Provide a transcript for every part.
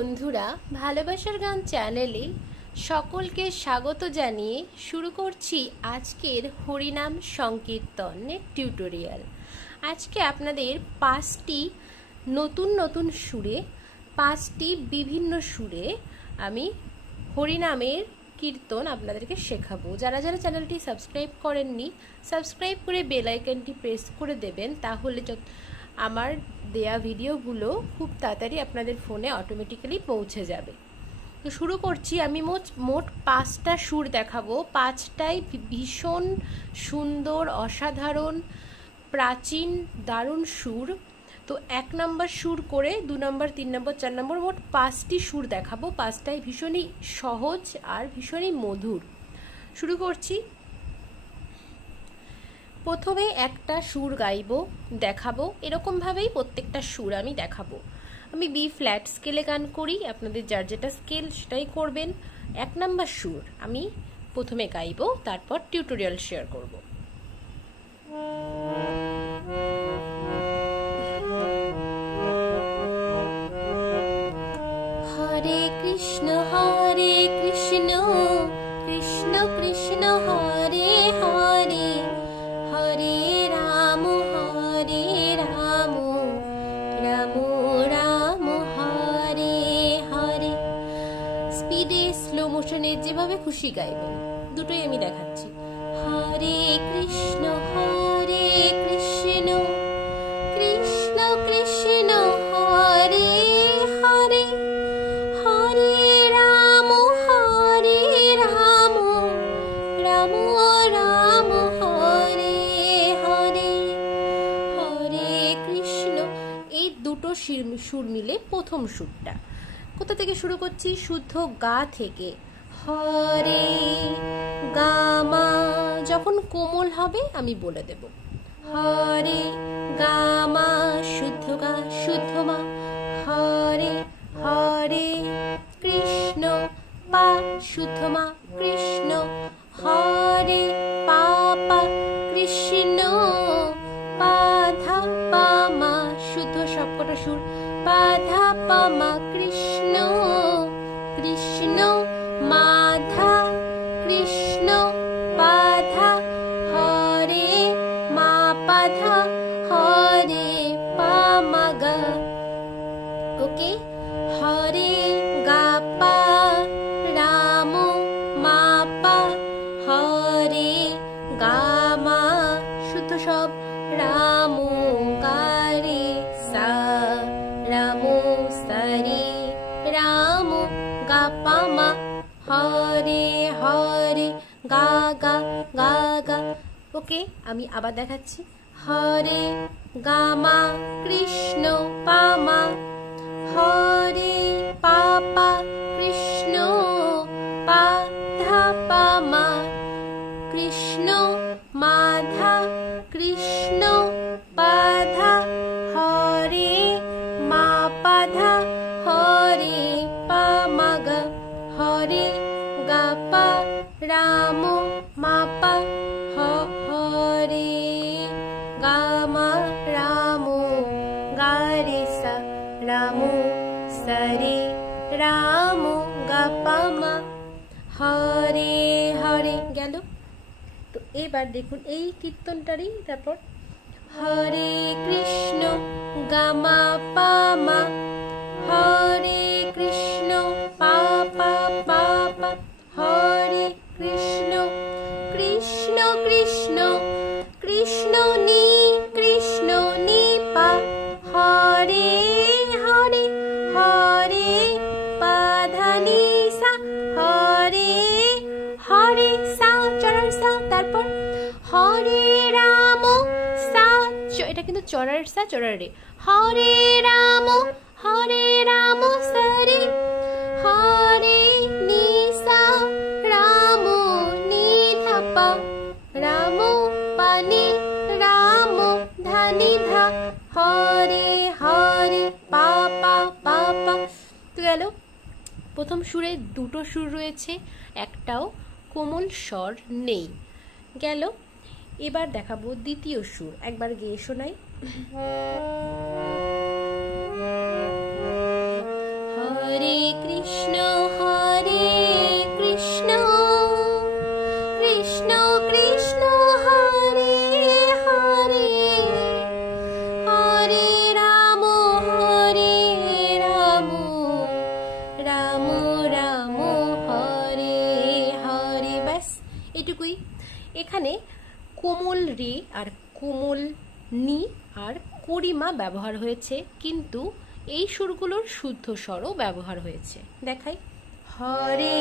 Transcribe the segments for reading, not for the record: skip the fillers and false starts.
বন্ধুরা, ভালোবাসার গান চ্যানেলে সকলকে স্বাগত জানিয়ে শুরু করছি আজকের হরিনাম সংকীর্তনের টিউটোরিয়াল। আজকে আপনাদের 5টি নতুন সুরে, 5টি বিভিন্ন সুরে আমি হরিনামের কীর্তন আপনাদেরকে শেখাবো। যারা যারা চ্যানেলটি সাবস্ক্রাইব করেননি, সাবস্ক্রাইব করে বেল আইকনটি প্রেস করে দেবেন, তাহলে আমার দেয়া ভিডিওগুলো খুব তাড়াতাড়ি আপনাদের ফোনে অটোমেটিক্যালি পৌঁছে যাবে। তো শুরু করছি। আমি মোট 5টা সুর দেখাবো। 5টাই ভীষণ সুন্দর, অসাধারণ, প্রাচীন, দারুণ সুর। তো 1 নম্বর সুর করে 2 নম্বর, 3 নম্বর, 4 নম্বর, মোট 5টি সুর দেখাবো। 5টাই ভীষণই সহজ আর ভীষণই মধুর। শুরু করছি। প্রথমে একটা সুর গাইবো, দেখাবো। এরকমভাবেই প্রত্যেকটা সুর আমি দেখাবো। আমি বি ফ্ল্যাট স্কেলে গান করি, আপনাদের যার যেটা স্কেল সেটাই করবেন। 1 নম্বর সুর আমি প্রথমে গাইবো, তারপর টিউটোরিয়াল শেয়ার করব। হরে কৃষ্ণ কৃষ্ণ কৃষ্ণ হরে হরে, হরে রাম রাম রাম হরে হরে। স্পিডে, স্লো মোশনে, যেভাবে খুশি গাইবেন, দুটোই আমি দেখাচ্ছি। হরে কৃষ্ণ কৃষ্ণ কৃষ্ণ হরে হরে, হরে রাম রাম রাম হরে হরে, হরে কৃষ্ণ। এই দুটো সুর মিলে প্রথম সুরটা। কোথা থেকে শুরু করছি? শুদ্ধ গা থেকে। হরে গামা, যখন কোমল হবে আমি বলে দেব। হরে গামা শুদ্ধ গা, শুদ্ধ মা। হরে হরে কৃষ্ণ পা, শুদ্ধ মা, কৃষ্ণ। হরে পাপা কৃষ্ণ, পাধা পামা, শুদ্ধ সবকটা সুর। পাধা পামা কৃষ্ণ কৃষ্ণ, মাধা কৃষ্ণ পাধা, হরে মা পাধা, হরে পামাগা। ওকে। হরে গা পা রাম মা পা, হরে গামা শুদ্ধ সব, রাম গারে সা, রাম সারে, রাম গা পামা, হরে হরে গা গা গা গা। ওকে, আমি আবার দেখাচ্ছি। হরে গামা কৃষ্ণ পামা, হরে পাপা কৃষ্ণ পাধা পামা, কৃষ্ণ মাধা কৃষ্ণ পাধা, হরে মা পাধা, হরে পামাগা, হরে গা পা রাম মা পা, হরে গামা রাম গারে সা, রাম সারে, রাম গা পামা, হরে হরে। গেল। তো এবার দেখুন এই কীর্তনটারই তারপর। হরে কৃষ্ণ গামা পামা, হরে কৃষ্ণ পাপা পাপা, হরে কৃষ্ণ কৃষ্ণ কৃষ্ণ কৃষ্ণ নি পা, হরে হরে হরে পাধা নি সা, হরে হরে সা চড়ার সা, তারপর হরে রাম সা, এটা কিন্তু চড়ার সা চড়ার রে। হরে রাম সরে, হরে নি সা রাম নি ধাপা, রাম পানি রাম ধানি ধা, হরে হরে পাপা পাপা। তো গেল। প্রথম সুরে দুটো সুর রয়েছে, একটাও কোমল স্বর নেই। গেল। এবার দেখাবো দ্বিতীয় সুর। একবার গেয়ে শোনাই। হরে কৃষ্ণ হরে কৃষ্ণ কৃষ্ণ কৃষ্ণ হরে হরে হরে রাম রাম রাম হরে হরে। ব্যাস এটুকুই। এখানে কোমল রে আর কোমল নি আর করিমা ব্যবহার হয়েছে, কিন্তু এই সুরগুলোর শুদ্ধ স্বরও ব্যবহার হয়েছে। দেখাই, হরে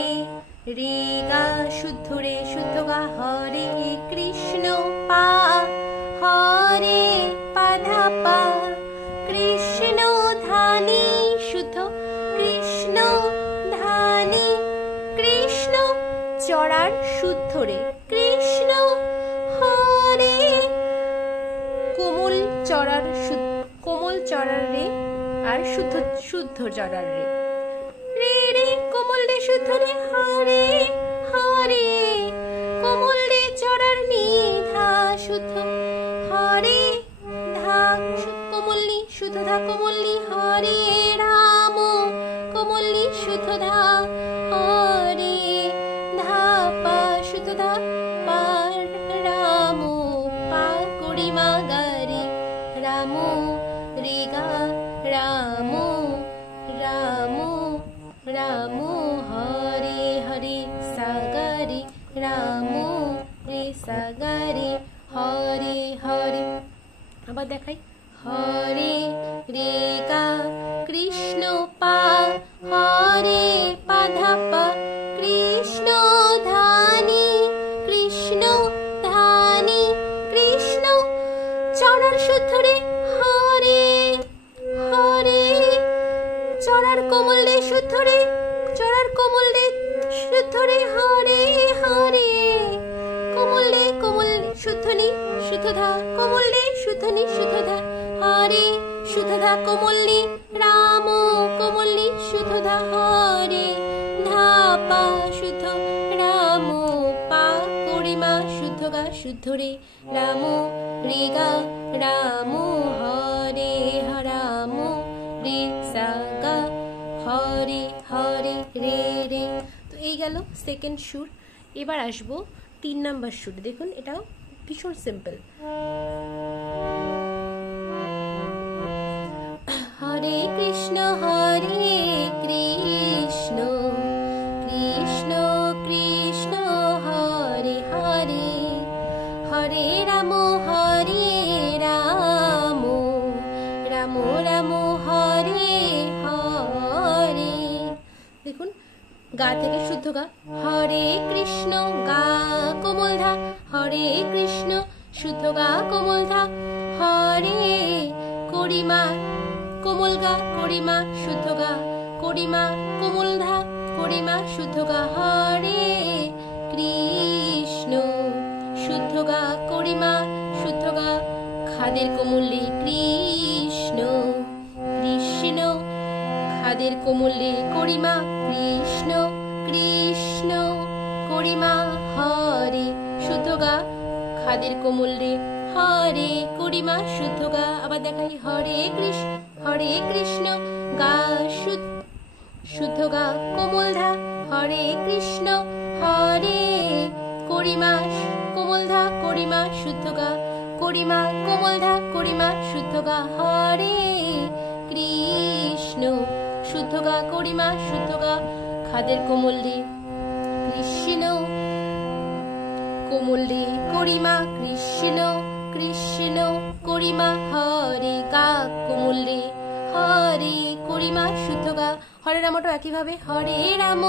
রে গা শুদ্ধ রে শুদ্ধ গা, হরে কৃষ্ণ পা হরে পাধা পা, কৃষ্ণ ধানি শুদ্ধ কৃষ্ণ ধানি, কৃষ্ণ চড়ার শুদ্ধ রে কৃষ্ণ হরে, কোমল চড়ার রে আর শুদ্ধ চড়ার রে, রে রে কোমল রে শুদ্ধ রে হরে হরে, কোমল রে চড়ার নি ধা শুদ্ধ হরে ধা, কোমল নি শুদ্ধ ধা কোমল নি, হরে রাম কোমল নি শুদ্ধ ধা হরে ধা পা শুদ্ধ ধা পা, রাম পা করিমা গারে রাম রে গা রাম রাম রাম হরে হরে সাগরে রাম রে সাগরে হরে হরে। আবার দেখাই, হরে রে গা কৃষ্ণ পা হরে পাধা পা, কৃষ্ণ ধানি কৃষ্ণ ধানি, কৃষ্ণ চড়ার শুদ্ধ রে হরে হরে, চড়ার কোমল রে শুদ্ধ রে, চড়ার কোমল রে শুদ্ধ রে হরে হরে, কোমল রে শুদ্ধ নি শুদ্ধ ধা কোমল রে শুদ্ধ নি শুদ্ধ ধা হরে শুদ্ধ ধা কোমল নি, রাম কোমল নি শুদ্ধ ধা হরে ধা পা শুদ্ধ রাম পা করিমা শুদ্ধ গা শুদ্ধ রে রাম রে গা রাম হরে রাম রে সা গা হরে হরে রে রে। তো এই গেল সেকেন্ড সুর। এবার আসবো 3 নাম্বার সুর। দেখুন এটাও ভীষণ সিম্পল। হরে কৃষ্ণ কৃষ্ণ কৃষ্ণ কৃষ্ণ হরে হরে, হরে রাম রাম রাম রাম হরে হরে। দেখুন গা থেকে শুদ্ধ গা, হরে কৃষ্ণ গা কোমল ধা, হরে কৃষ্ণ শুদ্ধ গা কোমল ধা, হরে করিমা কোমল গা করিমা শুদ্ধ গা করিমা কোমল ধা করিমা শুদ্ধ গা, হরে কৃষ্ণ শুদ্ধ গা করিমা শুদ্ধ গা খাদের কোমলে কৃষ্ণ কৃষ্ণ, খাদের কোমলে করিমা কৃষ্ণ কৃষ্ণ করিমা হরে শুদ্ধ গা খাদের কোমলে হরে করিমা শুদ্ধ গা। আবার দেখাই, হরে কৃষ্ণ গা শুদ্ধ গা কোমল ধা, হরে কৃষ্ণ হরে করিমা কোমল ধা করিমা শুদ্ধ গা করিমা কোমল ধা করিমা শুদ্ধ গা, হরে কৃষ্ণ শুদ্ধ গা করিমা শুদ্ধ গা খাদের কোমলে কৃষ্ণ কোমলে করিমা কৃষ্ণ কৃষ্ণ করিমা হরে গা কোমলে হরে করিমা শুদ্ধ গা। হরে রামটাও একইভাবে, হরে রাম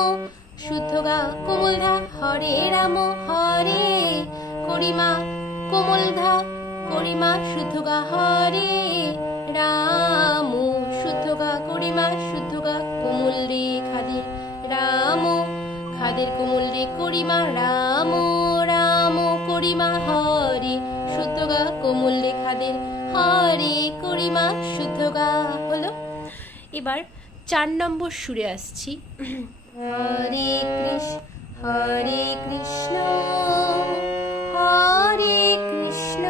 শুদ্ধ গা কোমল ধা, হরে রাম হরে করিমা কোমল ধা করিমা শুদ্ধ গা, হরে রাম শুদ্ধ গা করিমা শুদ্ধ গা কোমল রে খাদের রাম খাদের কোমল রে করিমা রাম রাম করিমা হরে শুদ্ধ গা কোমল রে খাদের হরে করিমা শুদ্ধ গা। হলো। এবার 4 নম্বর সুরে আসছি। হরে কৃষ্ণ হরে কৃষ্ণ হরে কৃষ্ণ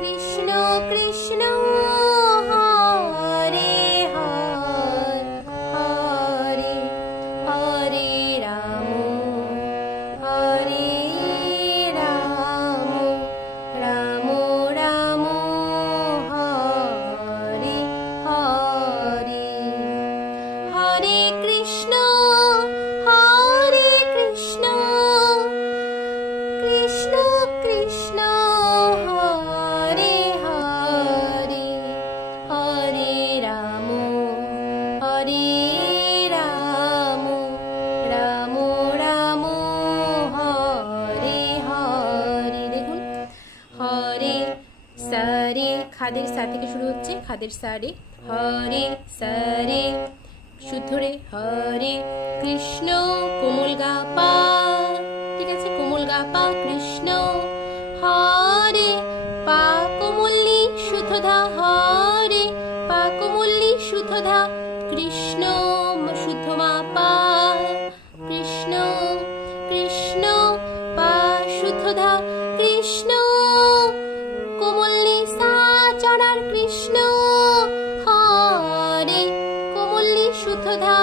কৃষ্ণ কৃষ্ণ হরে হরে রাম রাম রাম হরে হরে। দেখুন হরে সারে, খাদের সা থেকে শুরু হচ্ছে, খাদের সারে, হরে সারে শুদ্ধ রে, হরে কৃষ্ণ কোমল গা পা, ঠিক আছে, কোমল গা পা কৃষ্ণ, হরে পা কোমল্লি শুদ্ধ ধা, হরে পা কোমল্লি শুদ্ধ ধা কৃষ্ণ শুদ্ধ মা পা, কৃষ্ণ কৃষ্ণ পা শুদ্ধ ধা কৃষ্ণ কোমল্লি সা চড়ার কৃষ্ণ, হরে কোমল্লি শুদ্ধ ধা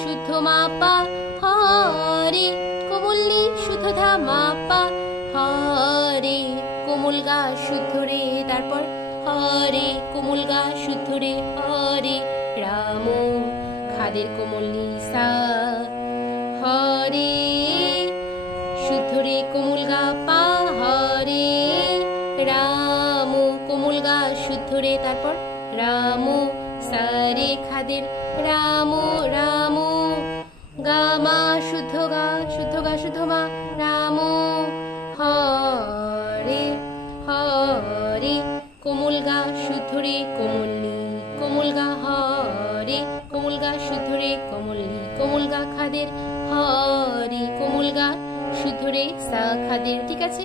শুদ্ধ মা পা, হরে কোমল্লি শুদ্ধ ধা মা পা, হরে কোমল গা শুদ্ধ রে, তারপর হরে কোমল গা শুদ্ধ রে, হরে রাম খাদের কোমল্লি সা, হরে শুদ্ধ রে কোমল গা পা, হরে রাম কোমল গা শুদ্ধ রে, তারপর রাম সারে খাদের রাম রাম গা মা শুদ্ধ গা শুদ্ধ গা শুদ্ধ মা রাম, হরে হরে কোমল গা শুদ্ধ রে কোমল্লি কোমল গা, হরে কোমল গা শুদ্ধ রে কোমল্লি কোমল গা খাদের, হরে কোমল গা শুদ্ধ রে সা খাদের, ঠিক আছে।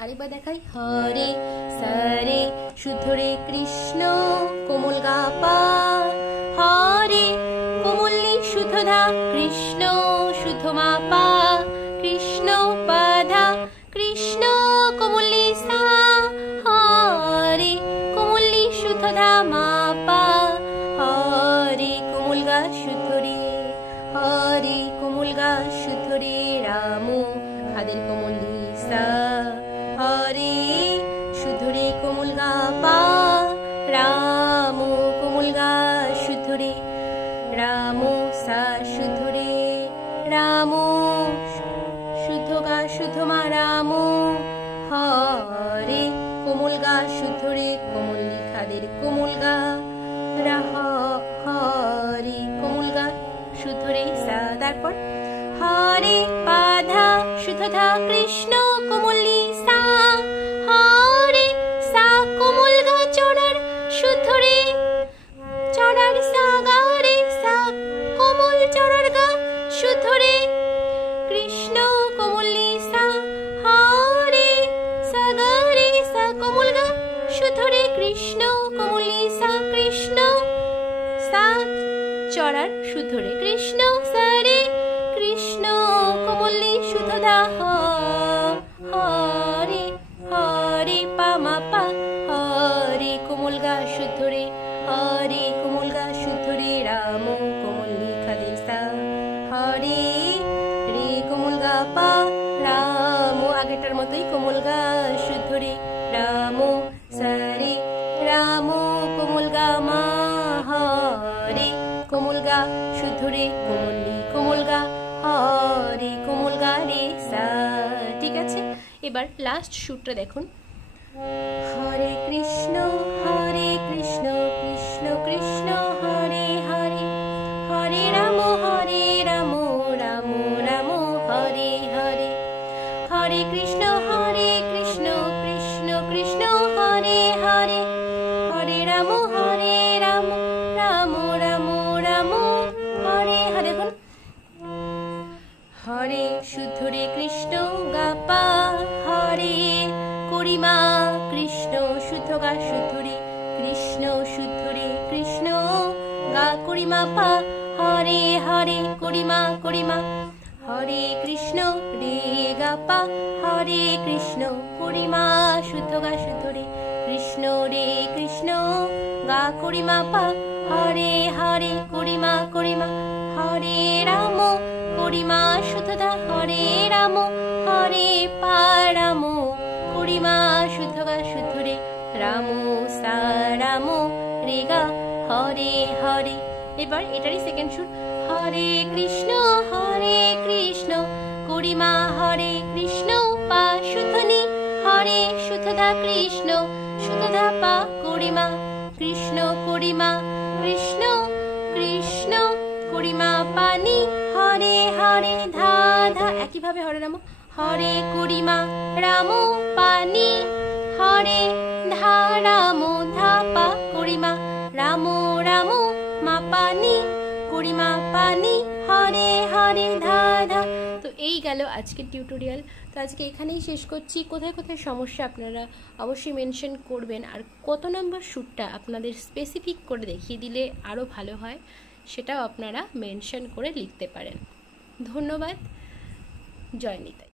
আরেকবার দেখাই, হরে সারে শুদ্ধ রে কৃষ্ণ কোমল গা পা, হরে কোমল্লি শুদ্ধ ধা কৃষ্ণ শুদ্ধ মা পা, কৃষ্ণ পাধা কৃষ্ণ কোমল্লি সা, হরে কোমল্লি শুদ্ধ ধা মা পা, হরে কোমল গা শুদ্ধ রে, হরে কোমল গা শুদ্ধ রে রাম খাদের কোমল্লি সা, হরে শুদ্ধ রে কোমল গা পা, রাম কোমল গা শুদ্ধ রে, রাম সা শুদ্ধ রে, রাম শুদ্ধ গা শুদ্ধ মা রাম, হরে কোমল গা শুদ্ধ রে কোমল্লি খাদের কোমল গা, হরে কোমল গা শুদ্ধ রে সা, তারপর হরে পাধা শুদ্ধ ধা কৃষ্ণ কোমল্লি সা, হরে সা কোমল গা চড়ার শুদ্ধ রে, চড়ার সা গা রে সা কোমল চড়ার গা শুদ্ধ রে কৃষ্ণ কোমল্লি সা, হরে সা গা রে সা কোমল গা শুদ্ধ রে কৃষ্ণ কোমল্লি সা, কৃষ্ণ সা চড়ার শুদ্ধ রে কৃষ্ণ সারে কৃষ্ণ কোমল্লি শুদ্ধ ধা, হরে হরে পা মা পা, হরে কোমল গা শুদ্ধ রে, হরে কোমল গা শুদ্ধ রে রাম কোমল্লি খাদের সা, হরে রে কোমল গা পা, রাম আগেটার মতোই কোমল গা শুদ্ধ রে রাম সারে, রাম কোমল গা মা, হরে কোমল গা শুদ্ধ রে কোমল্লি কোমল গা, হরে কোমল গা রে সা, ঠিক আছে। এবার লাস্ট সুরটা দেখুন, হরে কৃষ্ণ কৃষ্ণ কৃষ্ণ হরে হরে, হরে রাম রাম রাম হরে হরে, হরে কৃষ্ণ কৃষ্ণ কৃষ্ণ হরে হরে, হরে রাম রাম রাম রাম হরে হরে। দেখুন হরে শুদ্ধ রে কৃষ্ণ গা পা, হরে করিমা কৃষ্ণ শুদ্ধ গা শুদ্ধ রে কৃষ্ণ শুদ্ধ রে কৃষ্ণ গা করিমা পা, হরে হরে করিমা করিমা, হরে কৃষ্ণ রে গা পা, হরে কৃষ্ণ করিমা শুদ্ধ গা শুদ্ধ রে কৃষ্ণ রে কৃষ্ণ গা করিমা পা, হরে হরে করিমা করিমা, হরে রাম করিমা শুদ্ধ দা, হরে রাম হরে পা রাম করিমা শুদ্ধ গা শুদ্ধ রে রাম সা রাম রে গা, হরে হরে। এবার এটারই সেকেন্ড সুর, হরে কৃষ্ণ করিমা হরে কৃষ্ণ পা শুদ্ধ নি, হরে শুদ্ধ দা কৃষ্ণ শুদ্ধ দা পা করিমা কৃষ্ণ করিমা কৃষ্ণ কৃষ্ণ করিমা পানি হরে হরে ধা ধা, একইভাবে হরে রাম, হরে করিমা রাম পানি হরে ধা রাম ধা পা, করিমা রাম রাম মা পানি করিমা পানি হরে হরে ধা ধা। তো এই গেল আজকের টিউটোরিয়াল। তো আজকে এখানেই শেষ করছি। কোথায় কোথায় সমস্যা আপনারা অবশ্যই মেনশন করবেন, আর কত নম্বর সুরটা আপনাদের স্পেসিফিক করে দেখিয়ে দিলে আরও ভালো হয় সেটাও আপনারা মেনশন করে লিখতে পারেন। ধন্যবাদ। জয় নিতাই।